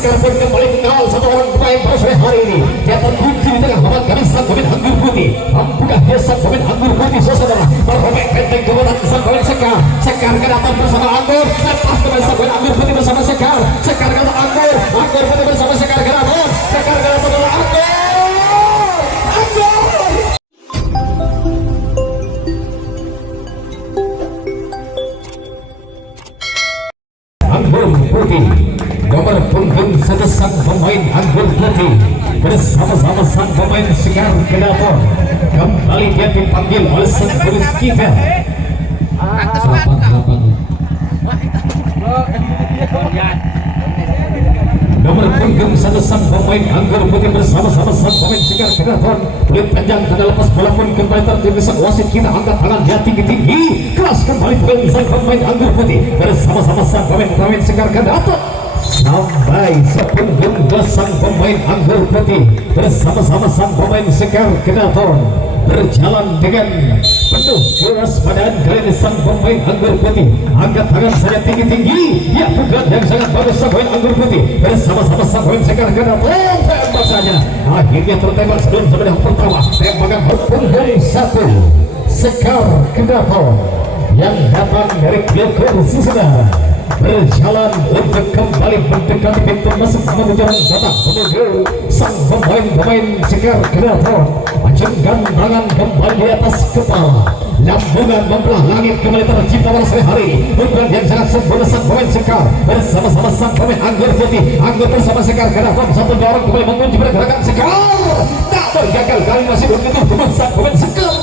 Sekar pun kembali mengawal satu orang pemain pada sore hari ini. Dia terkunci di tengah lawan kami sang pemain anggur putih. Mampukah dia sang pemain anggur putih saudara merobek benteng kekuatan sang pemain Sekar. Sekar ke depan bersama Anggur, lepas kembali sang pemain anggur putih bersama Sekar. Sekar ke depan Anggur, Anggur putih bersama Sekar ke depan. Sekar ke depan adalah Anggur. Anggur putih nomor punggung satu sang pemain anggur putih bersama-sama sang pemain Sekar Kedaton. Kembali dia dipanggil oleh sang polis kita. Nomor punggung satu sang pemain anggur putih bersama-sama sang pemain Sekar Kedaton. Kulit panjang tanda lepas bola pun kembali tertuju sang wasit kita angkat tangan dia tinggi-tinggi. Keras kembali sang pemain anggur putih bersama-sama sang pemain Sekar Kedaton. Sampai sepunggung sang pemain anggur putih bersama-sama sang pemain Sekar Kedaton berjalan dengan penuh kewaspadaan kali sang pemain anggur putih. Angkat tangan saja tinggi-tinggi. Ya, bukan yang sangat bagus sang pemain anggur putih bersama-sama sang pemain Sekar Kedaton. Tembak saja. Akhirnya tertembak sebelum yang pertama. Tembakan berpunggung satu Sekar Kedaton yang datang dari Kilkur Susana berjalan untuk kembali mendekati pintu masuk menuju jalan datang menuju sang pemain Sekar Kedaton. Acungkan tangan kembali di atas kepala, lambungan membelah langit kembali tercipta pada sore hari. Pukulan yang sangat sempurna sang pemain Sekar bersama-sama sang pemain anggur putih. Anggur bersama Sekar Kedaton satu dorong kembali mengunci pergerakan Sekar. Tak gagal kali masih begitu teman sang pemain Sekar.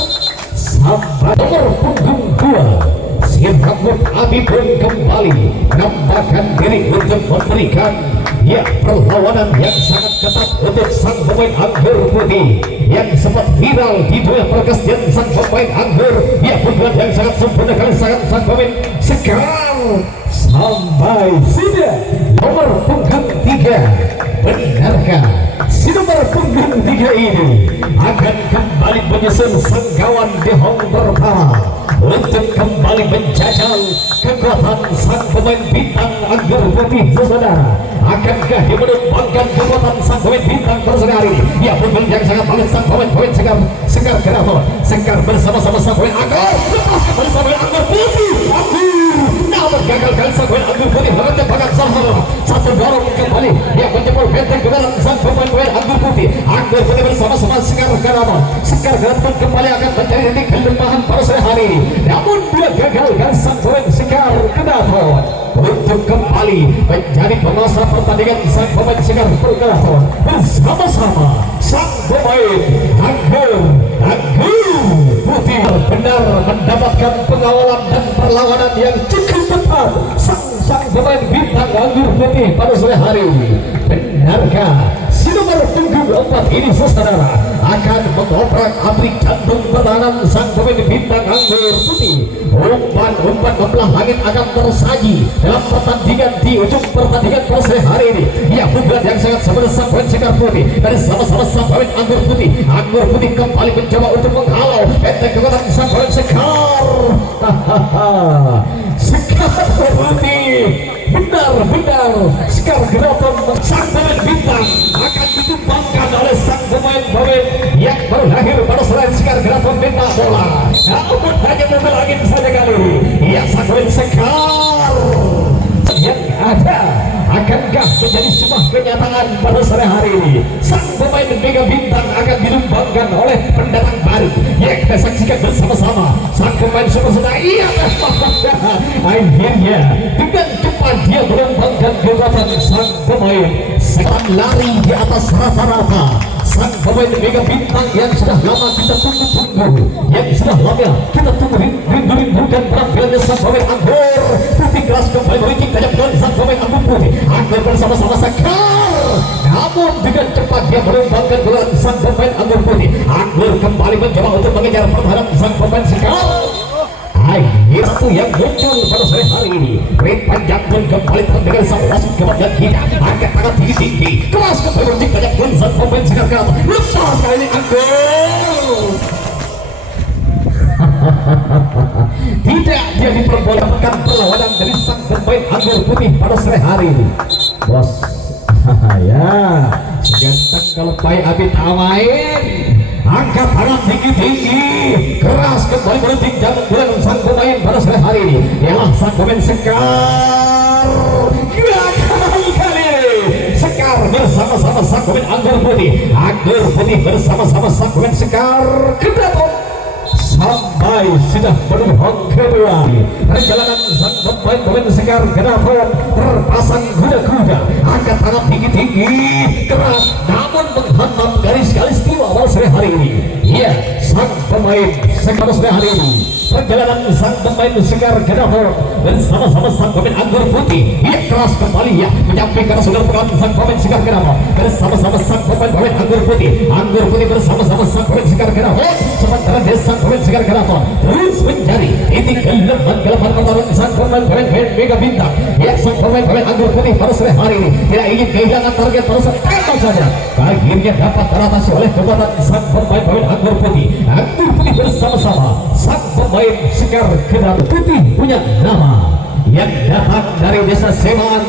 Sampai nomor punggung 2 Sirkabut Abi pun kembali menampakkan diri untuk memberikan perlawanan yang sangat ketat untuk sang pemain anggur putih yang sempat viral di dunia perkestian sang pemain anggur. Pukulan yang sangat sempurna kali sang pemain Sekar. Sampai sudah nomor punggung 3. Benarkah si nomor punggung 3 ini akan kembali menyusun sang kawan di Hong pertama untuk kembali menjajal kekuatan sang pemain bintang anggur putih saudara? Akankah dia menumbangkan kekuatan sang pemain bintang pada sore hari ini? Pukulan yang sangat bagus sang pemain Sekar Kedaton. Sekar bersama-sama sang pemain anggur, lepas kembali sang pemain anggur putih. Namun gagal kali sang pemain anggur putih menembakkan satu dorong kembali. Dia menjemput benteng kekuatan sang pemain anggur putih. Anggur putih bersama-sama Sekar Kedaton. Sekar Kedaton kembali akan mencari titik kelemahan pada sore hari ini. Namun dia gagal kali sang pemain Sekar Kedaton untuk kembali menjadi penguasa pertandingan sang pemain Sekar Kedaton bersama-sama sang pemain anggur putih benar mendapatkan pengawalan dan perlawanan yang cukup ketat sang pemain bintang anggur putih pada sore hari ini. Benarkah si nomor punggung 4 ini saudara akan mengobrak abrik jantung pertahanan sang pemain bintang anggur putih? Umpan membelah langit akan tersaji dalam pertandingan di ujung pertandingan pada sore hari ini. Pukulan yang sangat sempurna sang pemain Sekar putih dari sama-sama sang pemain anggur putih. Anggur putih kembali mencoba untuk menghalau benteng kekuatan sang pemain Sekar. Sekar putih benar-benar Sekar Kedaton sang pemain bintang akan ditumbangkan oleh sang pemain yang berlahir pada selain Sekar Kedaton bintang bola. Namun hanya mobil angin saja kali ini. Sang pemain Sekar yang ada akankah menjadi sebuah kenyataan pada sore hari ini? Sang pemain mega bintang akan dilumbangkan oleh pendatang baru yang kita saksikan bersama-sama. Sang pemain superstar akhirnya dengan cepat dia melumbangkan kekuatan sang pemain Sekar lari di atas rata-rata. Sang pemain mega bintang yang sudah lama kita tunggu-tunggu, yang sudah lama kita tunggu rindu-rindukan penampilannya sang pemain anggur putih keras kembali memiliki kecepatan sang pemain anggur putih. Anggur bersama-sama Sekar, namun dengan cepat dia melumbangkan gelar sang pemain anggur putih. Anggur kembali mencoba untuk mengejar pertahanan sang pemain Sekar. Itu yang muncul pada sore hari ini. Ring panjang pun kembali terdengar sang wasit kemudian kita angkat tangan tinggi-tinggi keras kembali berjik banyak pun sang pemain Sekar Kedaton. Lepas kali ini Anggur tidak dia diperbolehkan perlawanan dari sang pemain anggur putih pada sore hari ini. Bos Ya, seganteng kalau baik abit amain. Angkat tangan tinggi-tinggi, keras kembali bertinjau bulan sang pemain pada sore hari ini. Ialah sang pemain Sekar. Kali Sekar bersama-sama sang pemain Anggur Putih. Anggur Putih bersama-sama sang pemain Sekar. Kedaton sampai sudah berhenti kedua. Perjalanan sang pemain Sekar Kedaton terpasang kuda-kuda. Angkat tangan tinggi-tinggi, keras namun menghantam garis-garis tiwa awal sore hari ini. Iya, sang pemain Sekar sore hari ini. Perjalanan sang pemain Sekar Kedaton bersama-sama sang pemain Anggur Putih. Ia keras kembali ya, menyampaikan saudara pekan sang pemain Sekar Kedaton bersama-sama sang pemain Anggur Putih. Anggur Putih bersama-sama sang pemain Sekar Kedaton. Sementara dia sang pemain Sekar Kedaton terus mencari titik kelemahan pertarungan sang pemain Mega Bintang. Ya, sang pemain Anggur Putih pada sore hari ini tidak ingin kehilangan target pada sore tembak saja. Akhirnya dapat teratasi oleh kekuatan sang pemain Anggur Putih. Anggur Putih bersama-sama sang pemain Sekar Kedaton. Putih punya nama yang datang dari desa Seman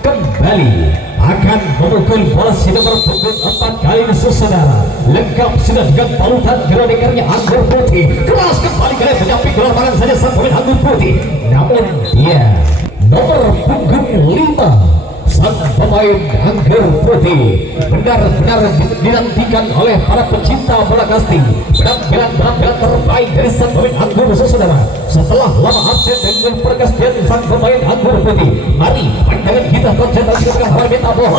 kembali akan memukul bola si nomor punggung 4 kali saudara. Lengkap sudah dengan balutan gerodekernya Anggur Putih. Keras kembali kali menyamping bola tangan saja sang pemain Anggur Putih. Namun dia nomor punggung 5 sang pemain Anggur Putih benar-benar dinantikan oleh para pecinta bola kasti. Penampilan terbaik dari sang pemain Anggur saudara. Setelah lama absen dengan pergastian sang pemain Anggur Putih, mari pandangan kita konsentrasi ke hal kita bola.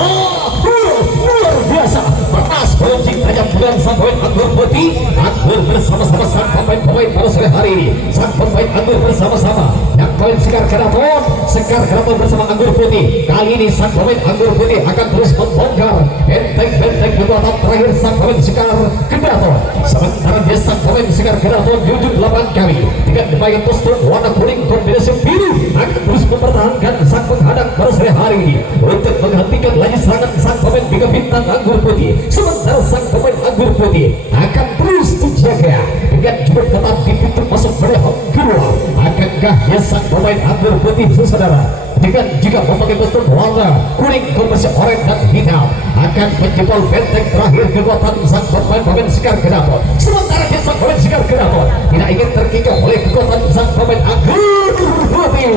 Luar biasa, panas beruncing tajam bulan sang pemain Anggur Putih. Anggur bersama-sama sang pemain pada sore hari ini. Sang pemain Anggur bersama-sama yang pemain Sekar Kedaton. Sekar Kedaton bersama Anggur Putih. Kali ini sang pemain Anggur Putih akan terus membongkar benteng kekuatan terakhir sang pemain Sekar Kedaton. Sementara dia sang pemain Sekar Kedaton di ujung lapangan kami dengan berbagai kostum warna kuning kombinasi biru akan terus mempertahankan sang penghadang pada sore hari ini untuk menghentikan laju serangan sang pemain Mega Bintang Anggur Putih. Sementara sang pemain Anggur Putih akan terus dijaga dengan jubah ketat di pintu masuk berhak kedua. Akankah ya sang pemain Anggur Putih saudara dengan juga memakai kostum warna kuning kombinasi oranye dan hitam akan menjebol benteng terakhir kekuatan sang pemain Sekar Kedaton. Sementara dia sang pemain Sekar Kedaton tidak ingin terkikau oleh kekuatan sang pemain Anggur Putih.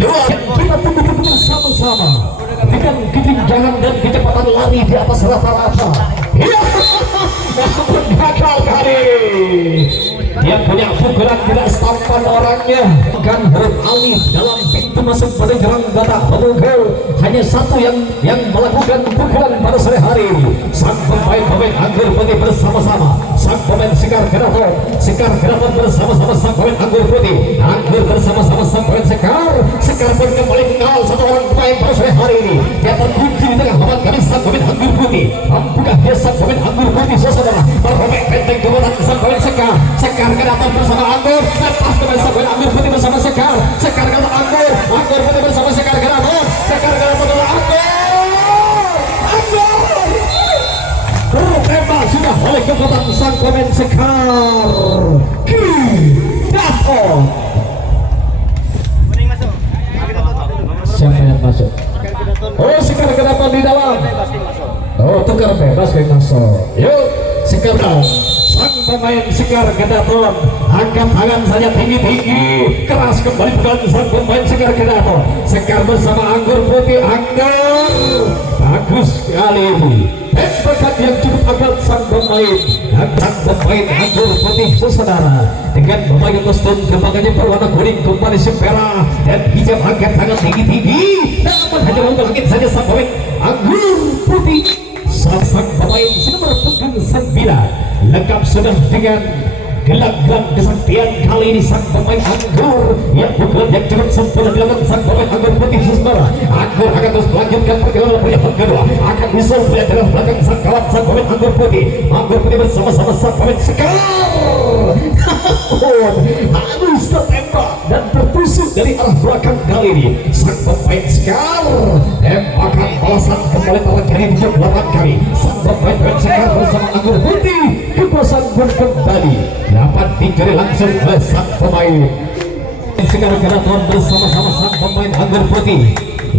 Luar kita tunggu bersama-sama dengan ketinggian dan kecepatan lari di atas rata-rata. Iya, namun gagal kali. Dia punya pukulan tidak setampan orangnya, akan beralih dalam pintu masuk pada gerang gata pemukul. Hanya satu yang melakukan pukulan pada sore hari ini. Sang pemain Anggur Putih bersama-sama sang pemain Sekar Kedaton. Sekar Kedaton bersama-sama sang pemain Anggur Putih. Anggur bersama-sama sang pemain Sekar. Sekar pun kembali mengawal satu orang pemain pada sore hari ini. Dia terkunci di tengah lawan kali sang pemain Anggur Putih. Mampukah dia sang pemain Anggur Putih saudara merobek benteng kekuatan sang pemain Sekar. Sekar Kedaton bersama Anggur, lepas kembali sang pemain Anggur Putih bersama Sekar. Sekar Kedaton Anggur Putih bersama Sekar Kedaton. Sekar Kedaton bersama Anggur. Tertembak sudah oleh kekuatan sang pemain Sekar Kedaton. Siapa yang masuk? Oh, Sekar Kedaton di dalam. Oh, tukar bebas yang masuk. Yuk, Sekar Kedaton. Sang pemain Sekar Kedaton angkat tangan saja tinggi-tinggi, keras kembali bukan sang pemain Sekar Kedaton. Sekar bersama Anggur Putih. Anggur bagus sekali ini. Tembakan yang cukup agak sang pemain Anggur Putih saudara dengan memakai kostum kembangannya berwarna kuning kembali sepera dan hijau. Angkat tangan tinggi-tinggi, namun hanya mengangkat saja sang pemain Anggur Putih. Sang pemain nomor punggung 9 lengkap sudah dengan gelang-gelang kesaktian. Kali ini sang pemain Anggur yang pukulan yang cukup sempurna dilakukan sang pemain Anggur Putih saudara. Anggur akan terus melanjutkan perjalanan perjalanan kedua, akan bisa melihat dalam belakang sang kawan sang pemain Anggur Putih. Anggur Putih bersama-sama sang pemain Sekar harus tertembak dan tertusuk dari arah belakang. Kali ini sang pemain Sekar tembakan balasan kembali terjadi di belakang kali. Sang pemain Sekar bersama Anggur Putih kekuasaan pun kembali dapat dicuri langsung oleh sang pemain Sekar Kedaton bersama-sama sang pemain Anggur Putih.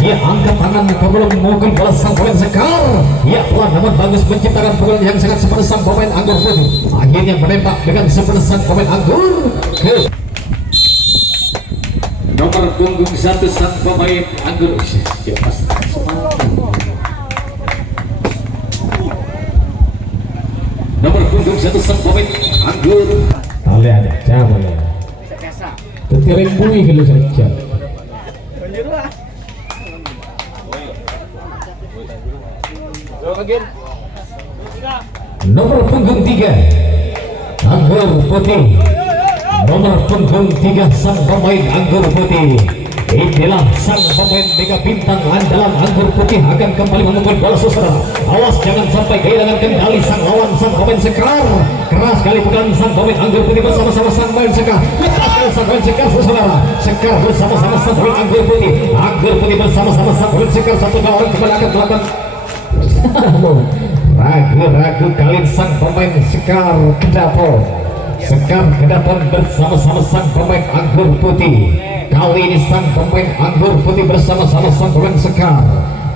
ia angkat tangan kemudian memukul bola sang pemain Sekar. Ia pelan namun bagus menciptakan pukulan yang sangat seperti sang pemain Anggur Putih. Akhirnya menembak dengan seperti sang pemain Anggur ke nomor punggung 1 sang pemain Anggur. Ya, nomor punggung 1 sang pemain Anggur. Tali ada siapa ya? Tertiring bui kalau saja. Nomor punggung 3 Anggur Putih. Nomor punggung 3 sang pemain Anggur Putih. Inilah sang pemain Mega Bintang andalan Anggur Putih akan kembali memukul bola saudara. Awas jangan sampai kehilangan kendali sang lawan sang pemain Sekar. Keras kali pukulan sang pemain Anggur Putih bersama-sama sang pemain Sekar. Keras kali sang pemain Sekar saudara. Sekar bersama-sama sang pemain Anggur Putih. Anggur Putih bersama-sama sang pemain Sekar. Satu dua orang kembali akan melakukan ragu-ragu kali sang pemain Sekar Kedapon. Sekar Kedapon bersama-sama sang pemain Anggur Putih. Kali ini sang pemain Anggur Putih bersama-sama sang pemain Sekar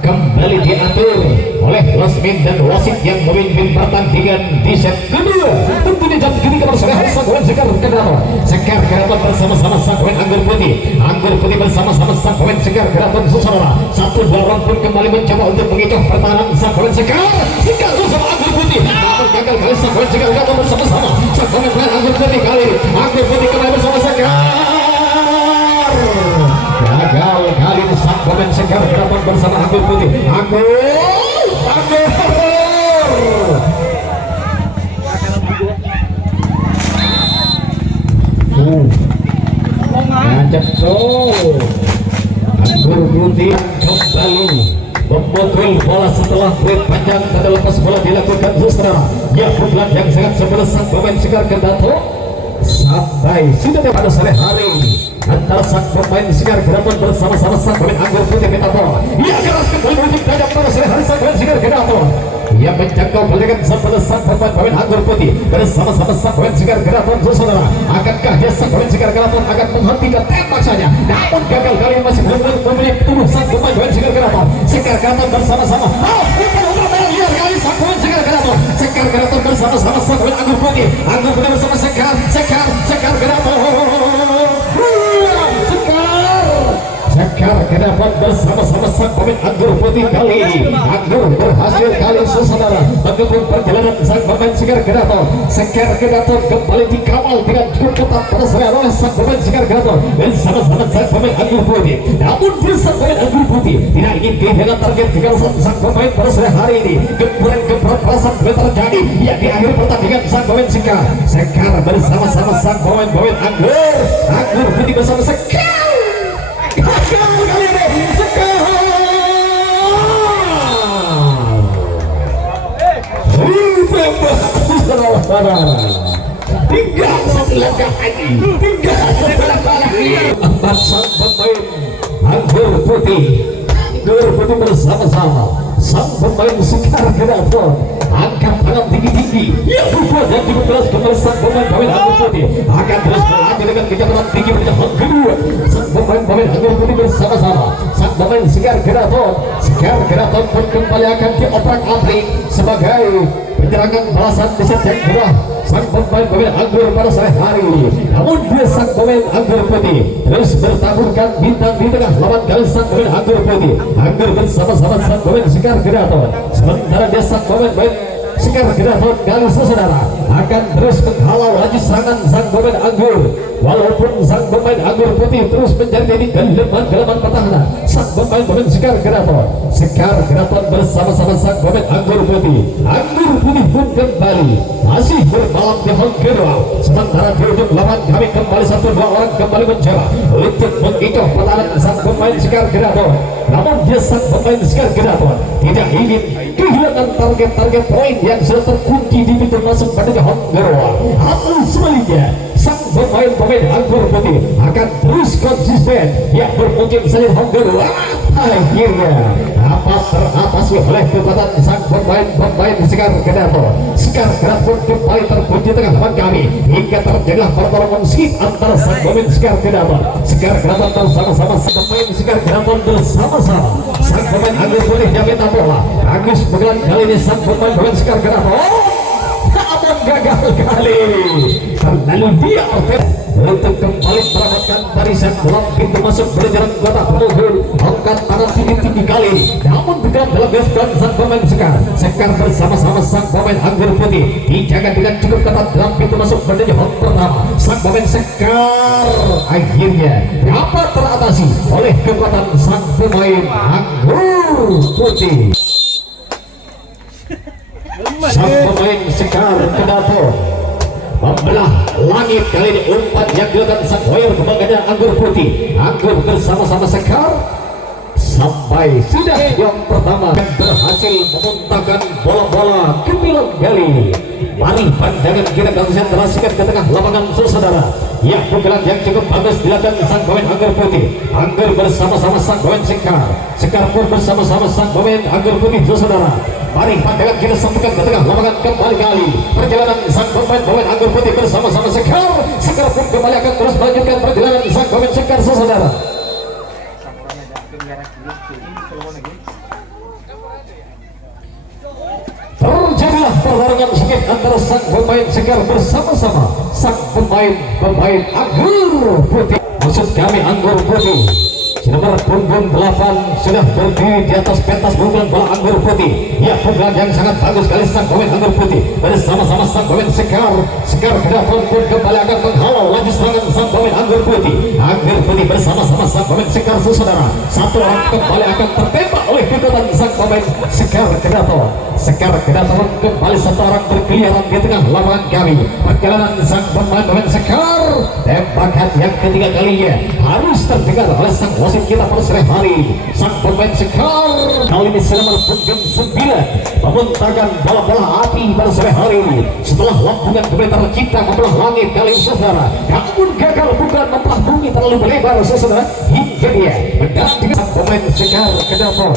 kembali diatur oleh Lasmin dan wasit yang memimpin pertandingan di set kedua. Tentunya jam ketika bersama sang pemain Sekar Kedapon. Sekar Kedapon bersama-sama sang pemain Anggur Putih. Anggur Putih bersama-sama sang pemain Sekar Kedapon saudara. Satu dua orang pun kembali mencoba untuk mengecoh pertahanan sang pemain Sekar. Sekar bersama Anggur Putih. Namun gagal kali sang pemain Sekar Kedapon bersama-sama sang pemain Anggur Putih. Kali Anggur Putih kembali bersama Sekar. Gagal kali ini sang pemain Sekar Kedapon bersama Anggur Putih. Anggur ngajak tuh. Anggur Putih kembali memukul bola setelah duit panjang pada lepas bola dilakukan saudara. Ya pukulan yang sangat sebelah sang pemain Sekar Kedapon sampai sudah pada sore hari antara sang pemain Sekar Kedapon bersama-sama sang pemain Anggur Putih minta bola. Ia keras kembali menuju tajam pada sore hari sang pemain Sekar Kedapon. Ia menjangkau balikan sampai sang pemain Anggur Putih bersama-sama sang pemain Sekar Kedapon saudara. Akankah dia sang pemain Sekar Kedapon akan menghentikan tembak saja? Namun gagal kali ini masih belum memiliki tubuh sang pemain Sekar Kedapon. Sekar Kedapon bersama-sama. Kali sang pemain Sekar Kedapon. Sekar Kedapon bersama-sama sang pemain Anggur Putih. Anggur Putih bersama Sekar Kedapon. Sekar Kedapon bersama-sama sang pemain Anggur Putih. Kali ini Anggur berhasil kali saudara mengepung perjalanan sang pemain Sekar Kedapon. Sekar Kedapon kembali dikawal dengan cukup ketat pada sore oleh sang pemain Sekar Kedapon bersama-sama sang pemain Anggur Putih. Namun sang pemain Anggur Putih tidak ingin kehilangan target kekalahan sang pemain pada sore hari ini. Gempuran perasaan terjadi ya di akhir pertandingan sang pemain Sekar bersama-sama sang pemain Anggur Putih bersama Sekar. Tinggal selangkah lagi. Empat sang pemain Anggur Putih bersama-sama sang pemain Sekar Kedapon angkat tangan tinggi-tinggi. Ya berbuat dan cukup keras kembali sang pemain Anggur Putih akan terus berlanjut dengan kecepatan tinggi pada tahap kedua. Sang pemain Anggur Putih bersama-sama sang pemain Sekar Kedapon pun kembali akan dioprak-aprik sebagai penyerangan balasan di set yang kedua. Sang pemain Anggur pada sore hari ini. Namun dia sang pemain Anggur Putih terus bertaburkan bintang di tengah lawan kali sang pemain Anggur Putih. Anggur bersama-sama sang pemain Sekar Kedapon. Sementara dia sang pemain Sekar Kedapon kali saudara akan terus menghalau laju serangan sang pemain Anggur. Walaupun sang pemain Anggur Putih terus menjadi gelaman pertahanan sang pemain Sekar Kedapon bersama-sama sang pemain Anggur Putih. Anggur Putih pun kembali masih bermalam di hall kedua. Sementara di ujung lawan kami kembali satu dua orang kembali mencoba untuk menginjau pertahanan sang pemain Sekar Kedapon. Namun dia sang pemain Sekar Kedapon tidak ingin kehilangan target poin yang sudah terkunci di pintu masuk pada hall kedua. Atau sebaliknya sang pemain Anggur Putih akan terus konsisten yang bermukim saling Anggur. Akhirnya dapat teratasi oleh kekuatan sang pemain Sekar Kedaton. Sekar Kedaton kembali terpuji tengah lawan kami hingga terjadilah pertarungan sengit antara sang pemain Sekar Kedaton. Sekar Kedaton bersama-sama sang pemain Sekar Kedaton bersama-sama sang pemain Anggur Putih yang minta bola. Agus Begelan kali ini sang pemain Sekar Kedaton. Namun gagal kali terlalu dia untuk kembali mendapatkan barisan dalam pintu masuk pelajaran kota Bogor. Angkat tangan tinggi-tinggi kali namun bergerak dalam gawang sang pemain Sekar bersama-sama sang pemain Anggur Putih dijaga dengan cukup ketat dalam pintu masuk pelajaran pertama. Sang pemain Sekar akhirnya dapat teratasi oleh kekuatan sang pemain Anggur Putih. Sang pemain Sekar Kedaton membelah langit kali ini. Umpan yang dilakukan sang warrior kebanggaan Anggur Putih. Anggur bersama-sama Sekar sampai sudah yang pertama dan berhasil memuntahkan bola-bola gemilang kali. Mari pandangan kita konsentrasikan ke tengah lapangan saudara. Ya, pukulan yang cukup bagus dilakukan sang pemain Anggur Putih. Anggur bersama-sama sang pemain Sekar. Sekar pun bersama-sama sang pemain Anggur Putih saudara. Mari pandangan kita sambungkan ke tengah lapangan kembali kali. Perjalanan sang pemain Anggur Putih bersama-sama Sekar. Sekar pun kembali akan terus melanjutkan perjalanan sang pemain Sekar saudara. Terjadilah pertarungan sengit antara sang pemain Sekar bersama-sama sang pemain Anggur Putih. Maksud kami Anggur Putih nomor punggung 8 sudah berdiri di atas pentas pukulan bola Anggur Putih. Ya, pukulan yang sangat bagus kali sang pemain Anggur Putih bersama-sama sang pemain Sekar. Sekar Kedaton pun kembali akan menghalau laju serangan sang pemain Anggur Putih. Anggur Putih bersama-sama sang pemain Sekar saudara. Satu orang kembali akan tertembak oleh kekuatan sang pemain Sekar Kedaton. Sekar Kedaton kembali satu orang berkeliaran di tengah lapangan kami. Perjalanan sang pemain Sekar, tembakan yang ketiga kalinya harus terdengar oleh sang wasit kita pada sore hari. Sang pemain Sekar kali ini selama punggung 9 memuntahkan bola-bola api pada sore hari ini setelah lampungan gemetar kita membelah langit kali saudara. Namun gagal, bukan membelah bumi terlalu lebar saudara hingga dia mendarat dengan sang pemain Sekar Kedaton.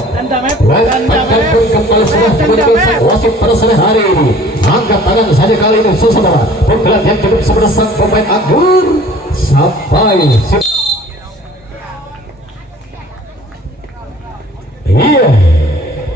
Panjang pun kembali sudah menjadi sang wasit pada sore hari ini. Angkat tangan saja kali ini saudara. Pukulan yang cukup sebelah sang pemain Anggur sampai iya,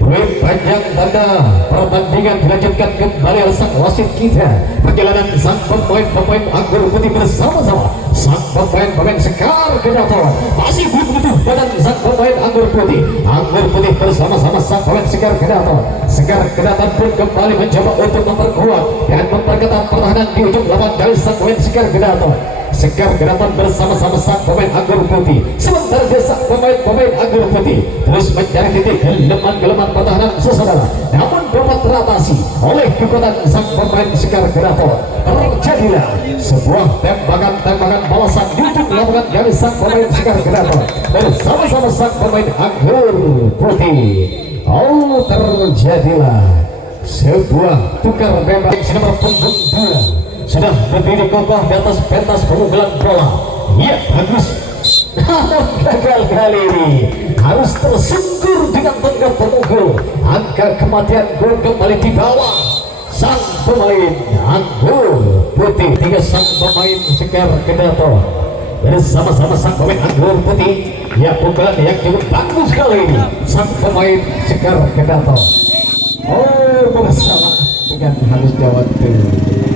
poin panjang tanda pertandingan dilanjutkan kembali oleh sang wasit kita. Perjalanan sang pemain Anggur Putih bersama-sama sang pemain Sekar Kedaton masih butuh badan sang pemain Anggur Putih. Anggur Putih bersama-sama sang pemain Sekar Kedaton. Sekar Kedaton pun kembali mencoba untuk memperkuat dan memperketat pertahanan di ujung lapangan dari sang pemain Sekar Kedaton. Sekar Kedaton bersama-sama sang pemain Anggur Putih. Sementara dia sang pemain Anggur Putih terus mencari titik kelemahan pertahanan saudara. Namun dapat teratasi oleh kekuatan sang pemain Sekar Kedaton. Terjadilah sebuah tembakan balasan di ujung lapangan dari sang pemain Sekar Kedaton bersama-sama sang pemain Anggur Putih. Oh, terjadilah sebuah tukar bebas nomor punggung 2 sudah berdiri kokoh di atas pentas pemukulan bola. Ya, bagus. Namun gagal kali ini harus tersungkur dengan tenggak pemukul. Angka kematian gol kembali di bawah sang pemain Anggur Putih. Tiga sang pemain Sekar Kedaton bersama-sama sang pemain Anggur Putih. Ya, pukulan yang cukup bagus kali ini sang pemain Sekar Kedaton. Oh, bersama dengan halus Jawa Timur.